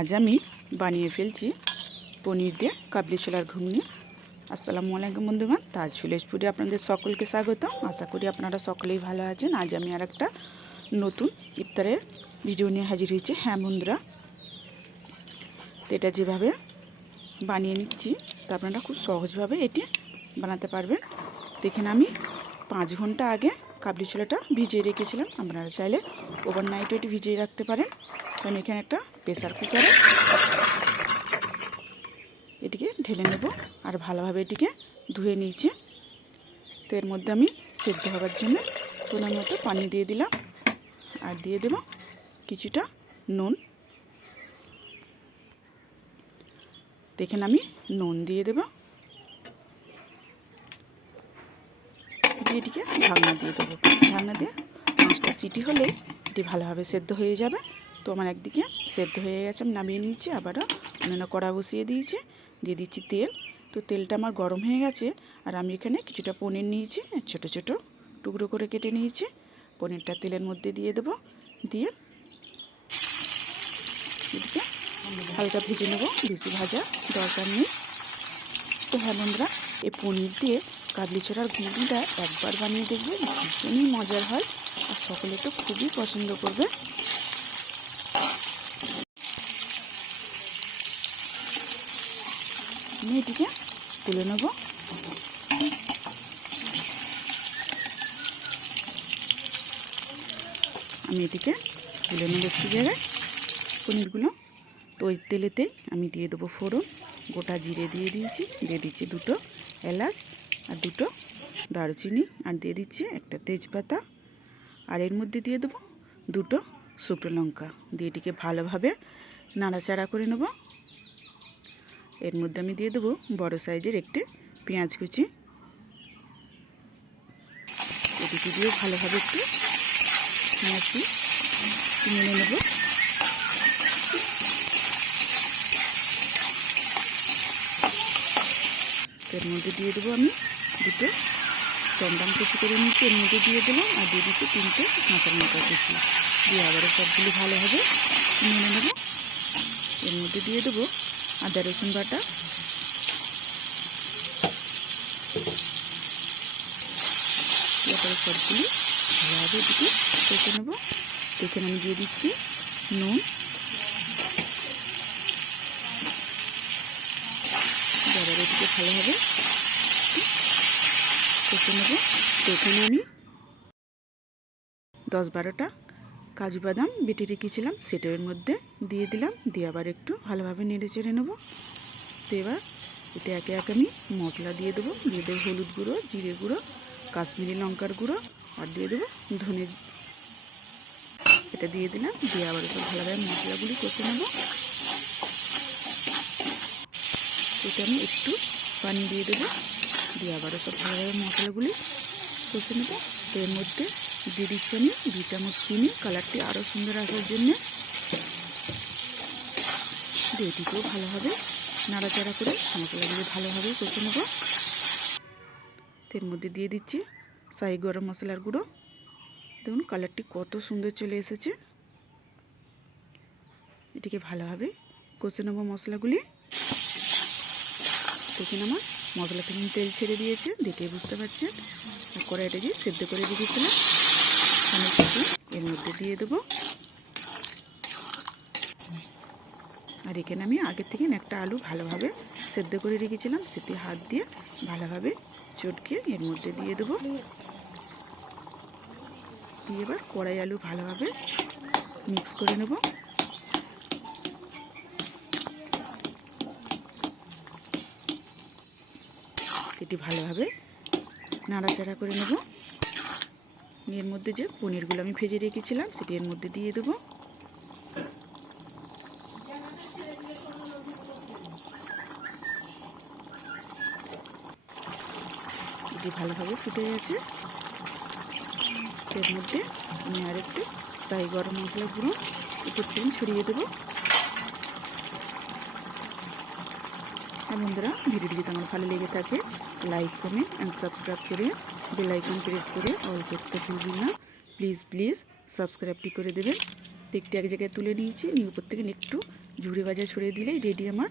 আজ আমি বানিয়ে ফেলছি পনির দিয়ে কাবলি ছোলার ঘুগনি। আসসালামু আলাইকুম বন্ধুগণ, তাজ ভিলেজ ফুডে আপনাদের সকলকে স্বাগত আশা করি আপনারা সকলেই ভালো আছেন। আজ আমি আর একটা নতুন ইফতারের ভিডিও নিয়ে হাজির হয়েছি। হ্যাঁ বন্ধুরা এটা যেভাবে বানিয়ে নিচ্ছি, তা আপনারা খুব সহজভাবে এটি বানাতে পারবেন। দেখেন আমি পাঁচ ঘণ্টা আগে কাবলি ছোলাটা ভিজিয়ে রেখেছিলাম। আপনারা চাইলে ওভারনাইটও এটি ভিজিয়ে রাখতে পারেন। তো আমি এখানে একটা প্রেসার কুকারে। এটিকে ঢেলে নেব আর ভালোভাবে এটিকে ধুয়ে নিয়েছি। তো এর মধ্যে আমি সেদ্ধ হওয়ার জন্য কোনো মতো পানি দিয়ে দিলাম আর দিয়ে দেব কিছুটা নুন। দেখেন আমি নুন দিয়ে দেব। দিয়ে এটিকে ঢাকনা দিয়ে দেবো। ঢাকনা দিয়ে পাঁচটা সিটি হলে এটি ভালোভাবে সেদ্ধ হয়ে যাবে। তো আমার একদিকে সেদ্ধ হয়ে গেছে, আমি নামিয়ে নিয়েছি, আবারও অন্যান্য কড়া বসিয়ে দিয়েছি, দিয়ে দিচ্ছি তেল। তো তেলটা আমার গরম হয়ে গেছে, আর আমি এখানে কিছুটা পনির নিয়েছি, ছোট ছোট টুকরো করে কেটে নিয়েছি। পনিরটা তেলের মধ্যে দিয়ে দেবো, দিয়ে এদিকে হালকা ভেজে নেব, বেশি ভাজা দরকার নেই। তো হ্যাঁ বন্ধুরা, এই পনির দিয়ে কাবলি ছোড়ার ঘুগনিটা একবার বানিয়ে দেখবে ভীষণই মজার হয়, আর সকলে তো খুবই পছন্দ করবে। আমি এটিকে তুলে নেব। আমি এটিকে তুলে নেব একটু জায়গায়। পনিরগুলো তো ওই তেলেতেই আমি দিয়ে দেবো ফোড়ন। গোটা জিরে দিয়ে দিয়েছি, দিয়ে দিচ্ছি দুটো এলাচ আর দুটো দারুচিনি। আর দিয়ে দিচ্ছি একটা তেজপাতা। আর এর মধ্যে দিয়ে দেবো দুটো শুকনো লঙ্কা। দিয়ে এটিকে ভালোভাবে নাড়াচাড়া করে নেব। এর মধ্যে আমি দিয়ে দেবো বড় সাইজের একটি পেঁয়াজ কুচি। এটিকে দিয়ে ভালোভাবে একটু পেঁয়াজটি মেনে নেব। এর মধ্যে দিয়ে দেবো আমি দুটো চন্দন কুচি করে নিচ্ছি এর মধ্যে দিয়ে দিলাম আর দিয়ে দিচ্ছি তিনটে কাঁচা লঙ্কা কুচি। দিয়ে আবারও সবগুলি ভালোভাবে মেনে নেব। এর মধ্যে দিয়ে দেবো আদা রসুন বাটা। তারপরে সবগুলি ভালোভাবে এদিকে কেটে নেব। দেখে আমি দিয়ে দিচ্ছি নুন। আবার এদিকে ভালোভাবে কেটে নেব। এখানে আমি দশ বারোটা কাজু বাদাম, বেটে রেখেছিলাম সেটা এর মধ্যে দিয়ে দিলাম, দিয়ে আবার একটু ভালোভাবে নেড়ে চেড়ে নেব। তো এবার এতে একে একে আমি মশলা দিয়ে দেবো দিয়ে দেবো হলুদ গুঁড়ো, জিরে গুঁড়ো, কাশ্মীরি লঙ্কার গুঁড়ো, আর দিয়ে দেবো ধনে এটা দিয়ে দিলাম, দিয়ে আবার একটু ভালোভাবে মশলাগুলি কষে নেব। এটা আমি একটু পানি দিয়ে দেবো, দিয়ে আবার সব ভালোভাবে মশলাগুলি কষে নেব। তো এর মধ্যে দিয়ে দিচ্ছি আমি দু চামচ চিনি, কালারটি আরও সুন্দর আসার জন্যে। দিয়ে এটিকেও ভালোভাবে নাড়াচাড়া করে মশলা মশলাগুলো ভালোভাবে কষে নেব। এর মধ্যে দিয়ে দিচ্ছি সাই গরম মশলার গুঁড়ো। দেখুন, কালারটি কত সুন্দর চলে এসেছে। এটিকে ভালোভাবে কষে নেব মশলাগুলি। দেখুন আমার মশলা থেকে তেল ছেড়ে দিয়েছে, দেখে বুঝতে পারছেন। কড়াইটাকে সেদ্ধ করে রেখেছিলাম। আমি কিছু এর মধ্যে দিয়ে দেবো। আর এখানে আমি আগের থেকে একটা আলু ভালোভাবে সেদ্ধ করে রেখেছিলাম সেটি হাত দিয়ে ভালোভাবে চটকে এর মধ্যে দিয়ে দেবো। দিয়ে এবার কড়াই আলু ভালোভাবে মিক্স করে নেব। এটি ভালোভাবে নাড়াচাড়া করে নেব। এর মধ্যে যে পনিরগুলো আমি ভেজে রেখেছিলাম, সেটি এর মধ্যে দিয়ে দেবো। এটি ভালোভাবে ফুটে গেছে। এর মধ্যে আমি আরেকটু সাই গরম মশলা গুঁড়ো, উপর ছড়িয়ে দেবো। আর বন্ধুরা। ভিডিওটি যদি আমার ভালো লেগে থাকে লাইক কমেন্ট অ্যান্ড সাবস্ক্রাইব করে বেল আইকন প্রেস করে অল করতে ভুলবেন না। প্লিজ প্লিজ সাবস্ক্রাইবটি করে দেবেন। দেখতে এক জায়গায় তুলে নিয়েছি, নিয়ে উপর থেকে একটু ঝুড়ি ভাজা ছড়িয়ে দিলেই রেডি আমার